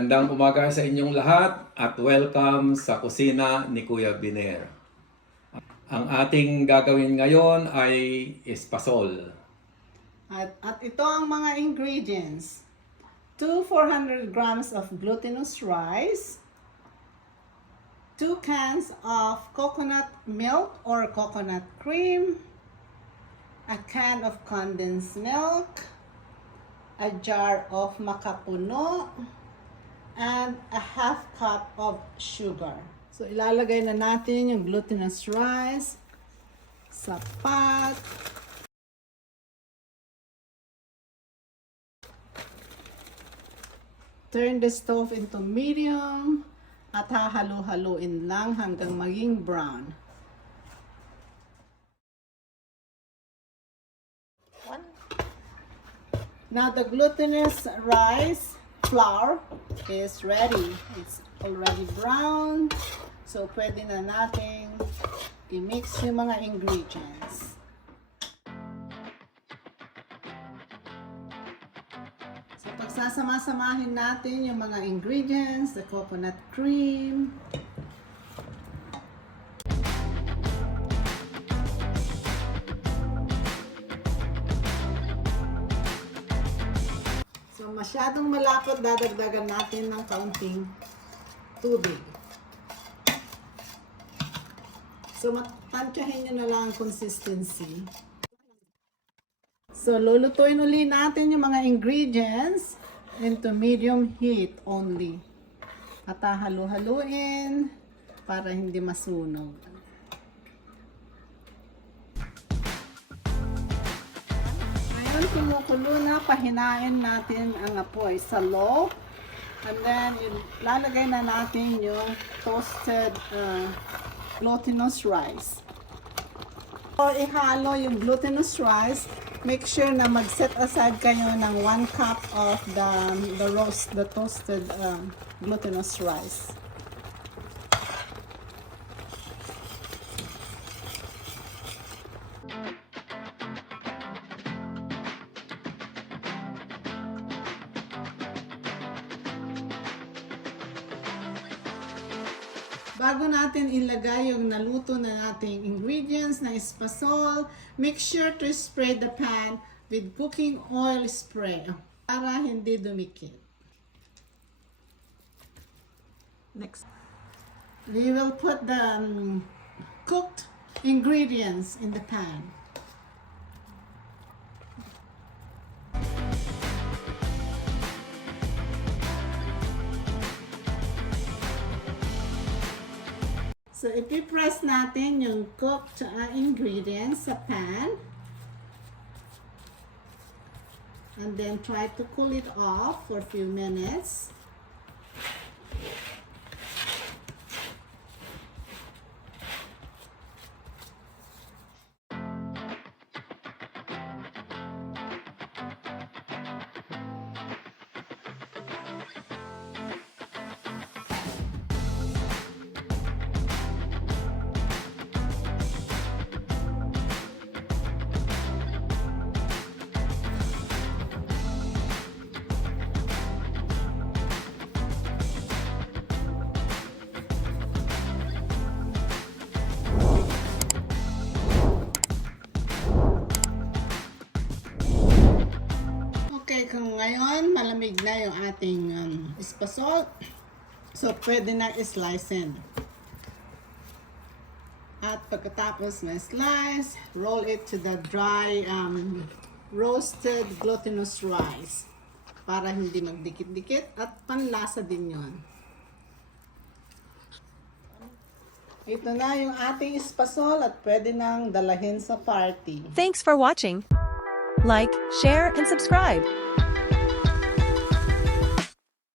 Magandang umaga sa inyong lahat at welcome sa kusina ni Kuya Biner. Ang ating gagawin ngayon ay espasol. At ito ang mga ingredients. 400 grams of glutinous rice, 2 cans of coconut milk or coconut cream, a can of condensed milk, a jar of makapuno, and a half cup of sugar. So ilalagay na natin yung glutinous rice sa pot. Turn the stove into medium at hahalo-haluin lang hanggang maging brown. Now the glutinous rice flour is ready. It's already brown. So pwede na natin i-mix yung mga ingredients. So pagsasama-samahin natin yung mga ingredients, the coconut cream, masyadong malapot, dadagdagan natin ng kaunting tubig. So, matansyahin nyo na lang ang consistency. So, lulutuin uli natin yung mga ingredients into medium heat only. At halu-haluin para hindi masunog. Kumukulo na, pahinain natin ang apoy sa low. And then, lalagay na natin yung toasted glutinous rice. So, ihalo yung glutinous rice. Make sure na mag-set aside kayo ng 1 cup of the toasted glutinous rice. Bago natin ilagay yung naluto na nating ingredients na espasol, make sure to spray the pan with cooking oil spray para hindi dumikit. Next, we will put the cooked ingredients in the pan. So, ipipress natin yung cooked ingredients sa pan. And then try to cool it off for a few minutes. Okay, kung ngayon malamig na yung ating espasol, so pwede na i-slice. At pagkatapos ma-slice, roll it to the dry roasted glutinous rice para hindi magdikit-dikit at panlasa din yon. Ito na yung ating espasol at pwede nang dalahin sa party. Thanks for watching. Like, share, and subscribe.